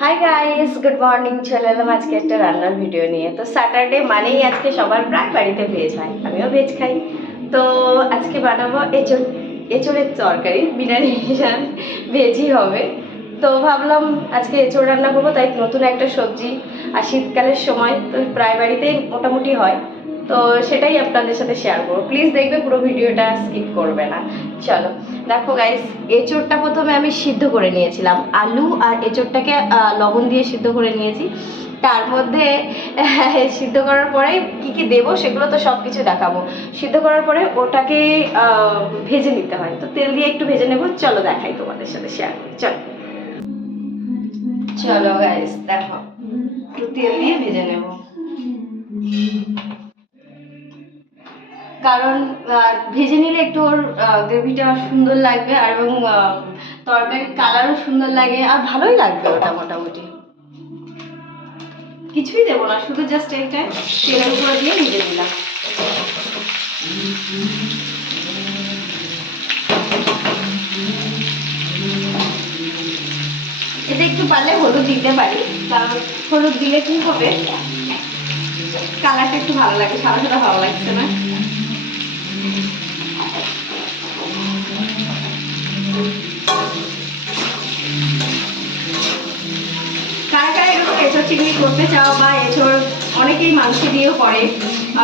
Hi guys, good morning. চলে এলাম আজকে একটা রান্নার ভিডিও নিয়ে। তো স্যাটারডে মানেই আজকে সবার প্রায় বাড়িতে ভেজ হয়, আমিও ভেজ খাই। তো আজকে বানাবো এঁচোড়ের তরকারি, বিনা নিরামিষ ভেজই হবে। তো ভাবলাম আজকে এঁচোড় রান্না করবো, তাই নতুন একটা সবজি। আর শীতকালের সময় তো প্রায় বাড়িতেই মোটামুটি হয়, তো সেটাই আপনাদের সাথে শেয়ার করবো। প্লিজ দেখবে, পুরো ভিডিওটা স্কিপ করবে না। চলো দেখো গাইস, এঁচোড়টা প্রথমে আমি সিদ্ধ করে নিয়েছিলাম। আলু আর এঁচোড়টাকে লবণ দিয়ে সিদ্ধ করে নিয়েছি। তার মধ্যে সিদ্ধ করার পরে কি কি দেবো সেগুলো তো সব কিছু দেখাবো। সিদ্ধ করার পরে ওটাকে ভেজে নিতে হয়, তো তেল দিয়ে একটু ভেজে নেবো। চলো দেখাই, তোমাদের সাথে শেয়ার করি। চলো চলো গাইস দেখো, একটু তেল দিয়ে ভেজে নেবো, কারণ ভেজে নিলে একটু ওর গ্রেভিটা সুন্দর লাগবে, আর এবং তরকারির কালারও সুন্দর লাগে, আর ভালোই লাগবে ওটা। মোটামুটি কিছুই দেবো না, শুধু জাস্ট এইটা তেলের উপরে দিয়ে ভেজে দিলাম। এতে একটু পারলে হলুদ দিতে পারি, কারণ হলুদ দিলে কি হবে, কালারটা একটু ভালো লাগে। সাদা সাদা ভালো লাগছে না। কারা কারা এরকম এঁচোড় চিংড়ি করতে চাও, বা এঁচোড় অনেকেই মাংস দিয়েও করে,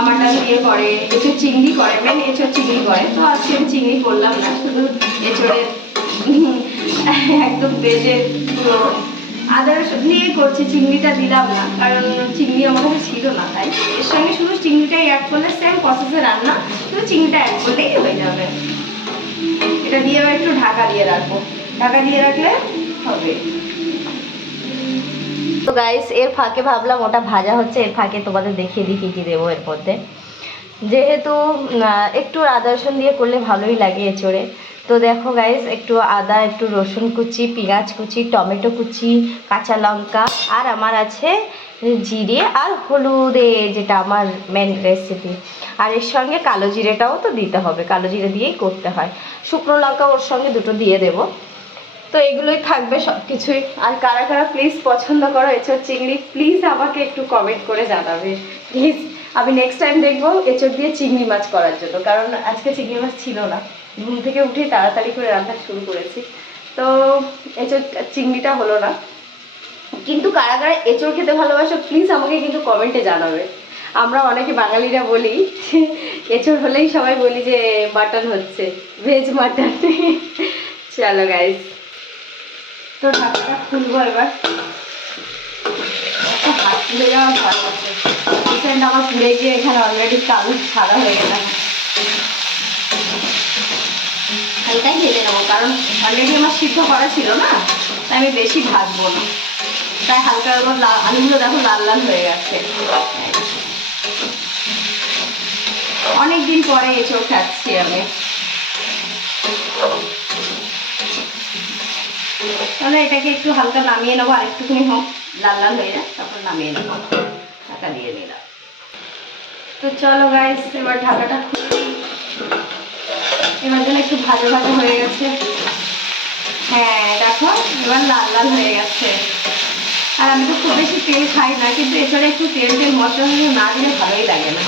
মাটন দিয়ে করে, এঁচোড় চিংড়ি করে, মেন এঁচোড় চিংড়ি করে। তো আজকে আমি চিংড়ি করলাম না, শুধু এঁচোড়ের একদম ভেজে পুরো আদা রসুন দিয়ে করছি। চিংড়িটা দিলাম না, কারণ চিংড়ি আমার কাছে ছিল না, তাই এর সঙ্গে শুধু চিংড়িটাই অ্যাড করলে সেম প্রসেসে রান্না, শুধু চিংড়িটা অ্যাড করলেই হয়ে যাবে। এটা দিয়ে আবার একটু ঢাকা দিয়ে রাখবো, ঢাকা দিয়ে রাখলে হবে। তো গাইস, এর ফাঁকে ভাবলাম ওটা ভাজা হচ্ছে, এর ফাঁকে তোমাদের দেখিয়ে দিই কী কী দেবো এর মধ্যে। যেহেতু একটু আদা রসুন দিয়ে করলে ভালোই লাগে এঁচোড়ে। তো দেখো গাইস, একটু আদা, একটু রসুন কুচি, পেঁয়াজ কুচি, টমেটো কুচি, কাঁচা লঙ্কা, আর আমার আছে জিরে আর হলুদে, যেটা আমার মেন রেসিপি। আর এর সঙ্গে কালো জিরেটাও তো দিতে হবে, কালো জিরে দিয়েই করতে হয়। শুকনো লঙ্কা ওর সঙ্গে দুটো দিয়ে দেবো। তো এগুলোই থাকবে সব কিছুই। আর কারা কারা প্লিজ পছন্দ করো এঁচোড় চিংড়ি, প্লিজ আমাকে একটু কমেন্ট করে জানাবে প্লিজ। আমি নেক্সট টাইম দেখবো এঁচোড় দিয়ে চিংড়ি মাছ করার জন্য, কারণ আজকে চিংড়ি মাছ ছিল না। ঘুম থেকে উঠেই তাড়াতাড়ি করে রান্না শুরু করেছি, তো এঁচোড় চিংড়িটা হলো না। কিন্তু কারা কারা এঁচোড় খেতে ভালোবাসো প্লিজ আমাকে কিন্তু কমেন্টে জানাবে। আমরা অনেকে বাঙালিরা বলি, এঁচোড় হলেই সবাই বলি যে মাটন হচ্ছে, ভেজ মাটন। চলো গাইস, তো ঢাকাটা খুলবো এবার। হাত পুড়ে যাওয়ার ভয় আছে, রিসেন্ট আমার পুড়ে গিয়ে এখানে অলরেডি কালো সাদা হয়ে গেলাম। হালকাই ভেজে নেবো, কারণ অলরেডি আমার সিদ্ধ করা ছিল না, তাই আমি বেশি ভাজবো না। তাই হালকা এবার আলুগুলো দেখো লাল লাল হয়ে গেছে। অনেকদিন পরে এঁচোড় খাচ্ছি আমি, তাহলে এটাকে একটু হালকা নামিয়ে নেবো, আর একটুখানি হোক লাল লাল হয়ে যায়, তারপর নামিয়ে নেবো। ঢাকা দিয়ে নিলাম। তো চলো গাইস, এবার ঢাকাটা খুলে, এবার যেন একটু ভাজা ভাজা হয়ে গেছে। হ্যাঁ দেখো, এবার লাল লাল হয়ে গেছে। আর আমি তো খুব বেশি তেল খাই না, কিন্তু এছাড়া একটু তেল তেল মশলা না দিলে ভালোই লাগে না।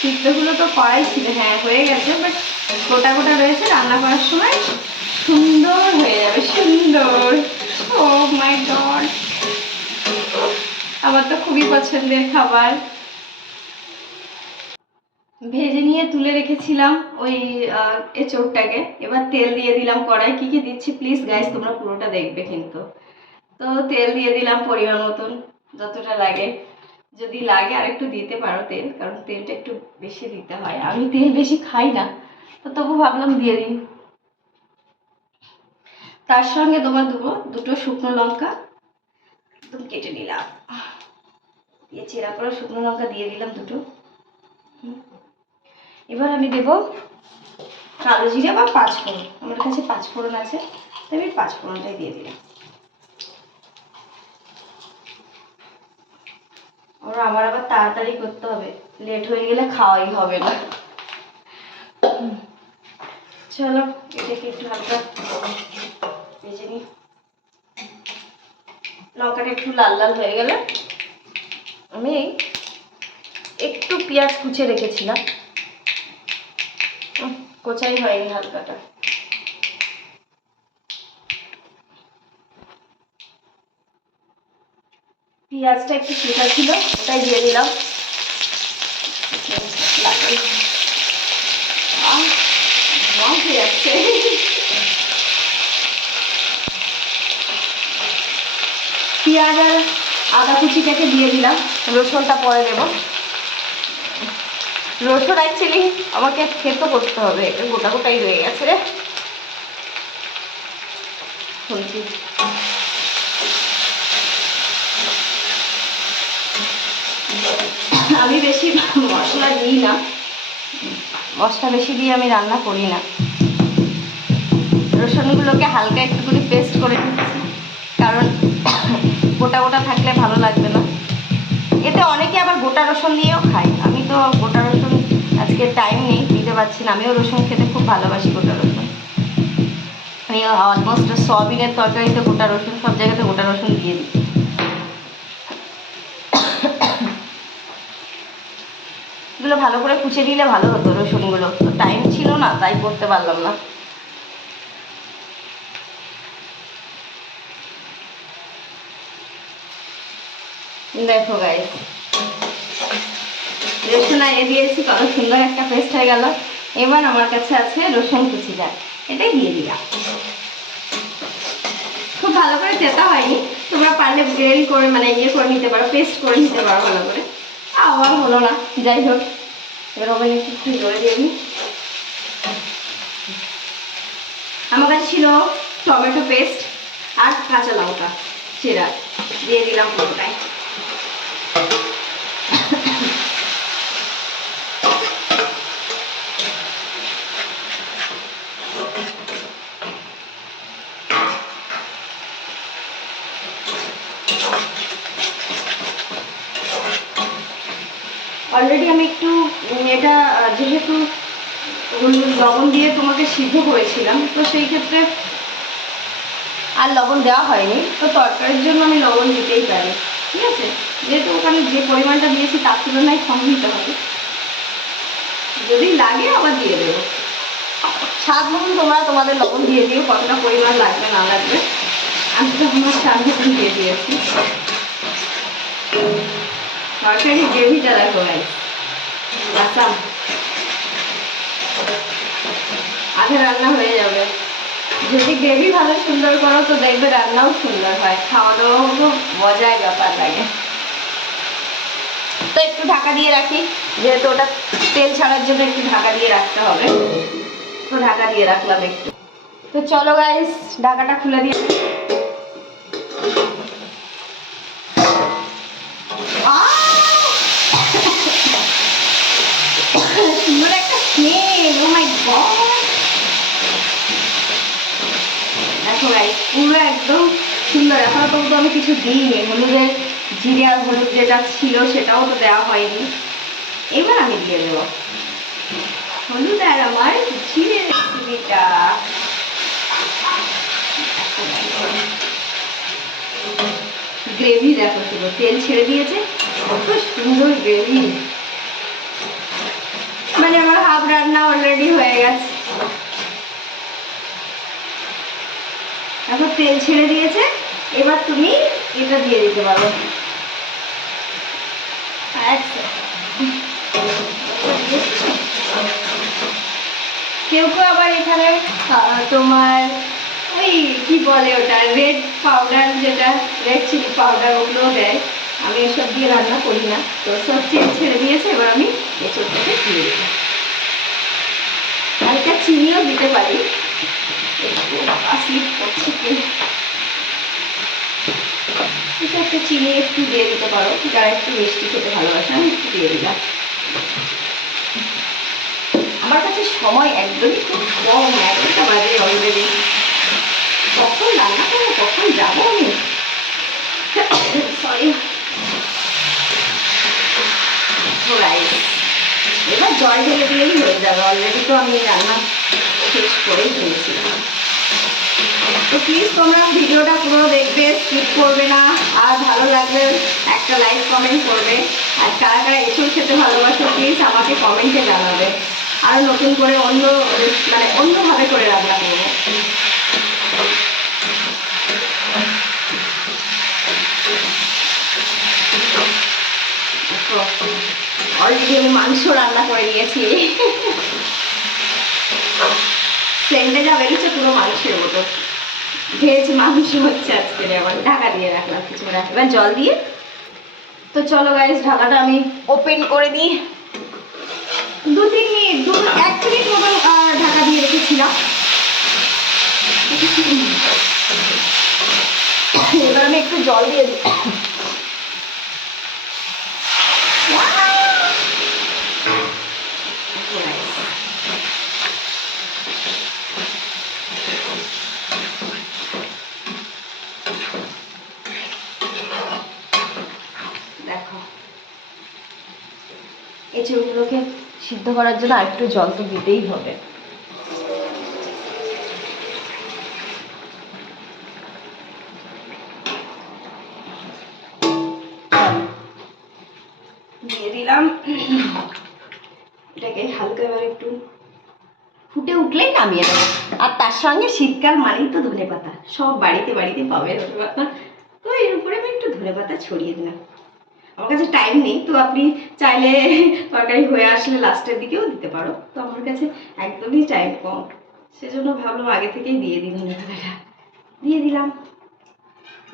সিদ্ধগুলো তো করাই ছিল, হ্যাঁ হয়ে গেছে, বাট গোটা গোটা রয়েছে, রান্না করার সময় সুন্দর হয়ে যাবে, সুন্দর। ও মাই গড, আমার তো খুবই পছন্দের খাবার। ভেজে নিয়ে তুলে রেখেছিলাম ওই এঁচোড়টাকে, এবার তেল দিয়ে দিলাম কড়াই। কি কি দিচ্ছি প্লিজ গাইস তোমরা পুরোটা দেখবে কিন্তু। তো তেল দিয়ে দিলাম পরিমাণ মতন, যতটা লাগে। যদি লাগে আর একটু দিতে পারো তেল, কারণ তেলটা একটু বেশি দিতে হয়। আমি তেল বেশি খাই না, তো তবু ভাবলাম দিয়ে দিই। তার সঙ্গে তোমার দেবো দুটো শুকনো লঙ্কা, একদম কেটে নিলাম, দিয়ে চেরা করে শুকনো লঙ্কা দিয়ে দিলাম দুটো। এবার আমি দেবো কালো জিরে বা পাঁচফোড়ন, আমার কাছে পাঁচফোড়ন আছে, তাই আমি পাঁচফোড়নটাই দিয়ে দিলাম। আমার আবার তাড়াতাড়ি করতে হবে, লেট হয়ে গেলে খাওয়াই হবে না। চলো এটাকে একটু হালকা লঙ্কাটা একটু লাল লাল হয়ে গেলে আমি একটু পেঁয়াজ কুচে রেখেছিলাম, কোচাই হয়নি হালকাটা, পেঁয়াজটা একটু শুকা ছিল ওটাই দিয়ে দিলাম। পেঁয়াজ আর আদা কুচিটাকে দিয়ে দিলাম, রসুনটা পরে দেবো। রসুন অ্যাকচুয়ালি আমাকে খেতে করতে হবে, গোটা গোটাই রয়ে গেছে রে। আমি বেশি মশলা দিই না, মশলা বেশি দিয়ে আমি রান্না করি না। রসুনগুলোকে হালকা একটুখানি পেস্ট করে নিচ্ছি, কারণ গোটা গোটা থাকলে ভালো লাগবে না। এতে অনেকে আবার গোটা রসুন দিয়েও খায়, আমি তো গোটা রসুন আজকে টাইম নেই, দিতে পারছি না। আমিও রসুন খেতে খুব ভালোবাসি, গোটা রসুন। আমি অলমোস্ট সয়াবিনের তরকারিতে গোটা রসুন, সব জায়গাতে গোটা রসুন দিয়ে দিই। এগুলো ভালো করে কুচে দিলে ভালো হতো, রসুনগুলো তো টাইম ছিল না, তাই করতে পারলাম না। দেখো গাইস, রসুন এনে দিয়েছি, কত সুন্দর একটা পেস্ট হয়ে গেল। এবার আমার কাছে আছে রসুন কুচিটা, এটাই দিয়ে দিলাম। খুব ভালো করে তেতা হয়নি, তোমরা পারলে গ্রেড করে মানে ইয়ে করে নিতে পারো, পেস্ট করে নিতে পারো ভালো করে। আবার হলো না, যাই হোক এবার ওভেন একটু জোরে দিয়ে দিই। আমার কাছে ছিল টমেটো পেস্ট আর কাঁচা লঙ্কা চেরা, দিয়ে দিলাম পুরোটাই। অলরেডি আমি একটু এটা যেহেতু লবণ দিয়ে তোমাকে সিদ্ধ করেছিলাম, তো সেই ক্ষেত্রে আর লবণ দেওয়া হয়নি, তো তরকারির জন্য আমি লবণ দিতেই পারি, ঠিক আছে। যেহেতু ওখানে যে পরিমাণটা দিয়েছি তার তুলনায় কম দিতে হবে, যদি লাগে আবার দিয়ে দেবো। স্বাদ মতন তোমরা তোমাদের লবণ দিয়ে দিও, কতটা পরিমাণ লাগবে না লাগবে। আমি তো আমার স্বাদ মতন দিয়ে দিয়েছি। তরকারি গ্রেভিটা দেখো ভাই, আচ্ছা আধা রান্না হয়ে যাবে। যদি গ্রেভি ভালো সুন্দর করো তো দেখবে রান্নাও সুন্দর হয়, খাওয়া দাওয়াও খুব মজার ব্যাপার লাগে। তো একটু ঢাকা দিয়ে রাখি, যেহেতু ওটা তেল ছাড়ার জন্য একটু ঢাকা দিয়ে রাখতে হবে, তো ঢাকা দিয়ে রাখলাম একটু। তো চলো গাইস, ঢাকাটা খুলে দিয়ে সুন্দর একটা স্মেল, ও মাই গড। দেখো গাইস পুরো একদম সুন্দর। এখনো পর্যন্ত আমি কিছু দিইনি, হলুদের জিরে আর হলুদ যেটা ছিল সেটাও তো দেওয়া হয়নি। এবার আমি দিয়ে দেবো হলুদ আর আমার জিরে রেসিপিটা। গ্রেভি দেখো, শুধু তেল ছেড়ে দিয়েছে, কত সুন্দর গ্রেভি। মানে আমার হাফ রান্না অলরেডি হয়ে গেছে। এখন তেল ছেড়ে দিয়েছে, এবার তুমি এটা দিয়ে দিতে পারো। কেউ কেউ আবার এখানে তোমার ওই কি বলে ওটা, রেড পাউডার, যেটা রেড চিলি পাউডার, ওগুলোও দেয়। আমি এসব দিয়ে রান্না করি না। তো সব তেল ছেড়ে দিয়েছে, এবার আমি এসবটাকে দিয়ে দিই। হালকা চিনিও দিতে পারি, একটু স্লিপ করছে কি, একটা চিনি একটু দিয়ে দিতে পারো, যারা একটু মিষ্টি খেতে ভালোবাসে, আমি একটু দিয়ে দিলাম। আমার কাছে সময় একদমই খুব কম, 11টা বাজে অলরেডি। কখন রান্না করবো, কখন যাবো আমি, সরি। এবার জল ঢেলে দিলেই হয়ে যাবে, অলরেডি তো আমি রান্না শেষ করেই ফেলেছিলাম। তো প্লিজ তোমরা ভিডিওটা পুরো দেখবে, স্কিপ করবে না, আর ভালো লাগলে একটা লাইক কমেন্ট করবে। আর কারা কারা এঁচড় খেতে ভালোবাসো প্লিজ আমাকে কমেন্টে জানাবে, আর নতুন করে অন্যভাবে করে রান্না করবো। অলরেডি আমি মাংস রান্না করে নিয়েছি, সেন্টে যা বেরিয়েছে পুরো মাংসের মতো। ভেজ মাংস হচ্ছে আজকে, আবার ঢাকা দিয়ে রাখলাম কিছুটা, এবার জল দিয়ে। তো চলো গাইস, ঢাকাটা আমি ওপেন করে দিই। 2-3 মিনিট 1 মিনিট মতো ঢাকা দিয়ে রেখেছিলাম। এবার আমি একটু জল দিয়ে দিই। দেখো, এঁচড়গুলোকে সিদ্ধ করার জন্য আরেকটু জল তো দিতেই হবে। দিয়ে দিলাম, এটাকে হালকা এবার একটু ফুটে উঠলেই নামিয়ে দেবো। আর তার সঙ্গে শীতকাল মানেই তো ধনেপাতা, সব বাড়িতে বাড়িতে পাবে ধনেপাতা, তো এর উপরে আমি একটু ধনেপাতা ছড়িয়ে দিলাম। আমার কাছে টাইম নেই, তো আপনি চাইলে তরকারি হয়ে আসলে লাস্টের দিকেও দিতে পারো, তো আমার কাছে একদমই টাইম কম, সেজন্য ভাবলাম আগে থেকেই দিয়ে দিই। ধনেপাতাটা দিয়ে দিলাম।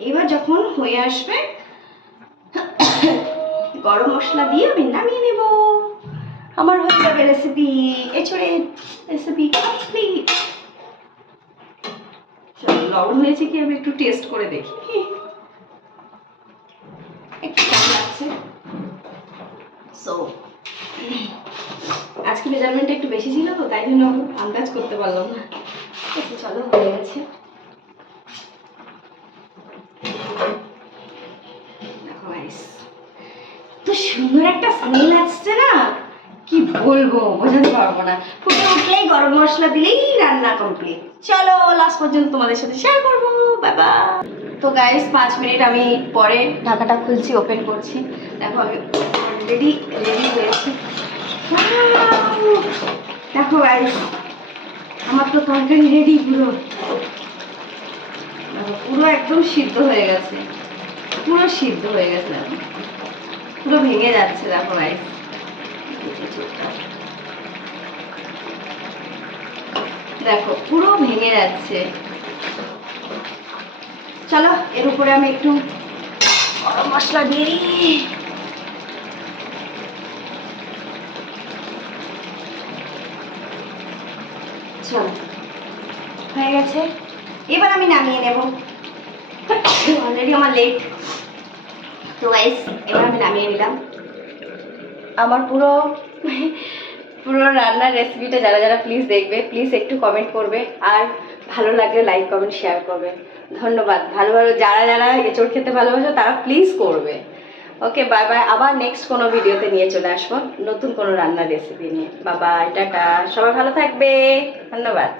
এবার যখন হয়ে আসবে গরম মশলা দিয়ে আমি নামিয়ে নেব। আমার হয়ে যাবে রেসিপি, এঁচড়ের রেসিপি কমপ্লিট। লবণ হয়েছে কি আমি একটু টেস্ট করে দেখি, একটু কম লাগছে। সো আজকে মেজারমেন্টটা একটু বেশি ছিল তো, তাই জন্য আন্দাজ করতে পারলাম না। আচ্ছা চলো, হয়ে গেছে। দেখো গাইস, তো সুন্দর একটা স্মেল আসছে না, কি বলবো, বোঝাতে পারবো না। ফুটে উঠলেই গরম মশলা দিলেই রান্না কমপ্লিট। চলো লাস্ট পর্যন্ত তোমাদের সাথে শেয়ার করবো। Bye bye. তো গাইস 5 মিনিট আমি পরে ঢাকাটা খুলছি, ওপেন করছি। দেখো আমি অলরেডি রেডি হয়েছি। দেখো গাইস, আমার তো তরকারি রেডি পুরো, পুরো একদম সিদ্ধ হয়ে গেছে, পুরো সিদ্ধ হয়ে গেছে, পুরো ভেঙে যাচ্ছে। দেখো গাইস, দেখো পুরো ভেঙে যাচ্ছে। চলো এর উপরে আমি একটু গরম মশলা দিয়ে দিই। চলো হয়ে গেছে, এবার আমি নামিয়ে নেব। অলরেডি আমার লেট, তো গাইস এবার আমি নামিয়ে নিলাম। আমার পুরো রান্নার রেসিপিটা যারা যারা প্লিজ দেখবে, প্লিজ একটু কমেন্ট করবে, আর ভালো লাগলে লাইক কমেন্ট শেয়ার করবে। ধন্যবাদ। ভালো যারা যারা এঁচড় খেতে ভালোবাসো তারা প্লিজ করবে। ওকে বাই বাই, আবার নেক্সট কোনো ভিডিওতে নিয়ে চলে আসবো নতুন কোনো রান্নার রেসিপি নিয়ে। বাই বাই, টাটা, সবাই ভালো থাকবে, ধন্যবাদ।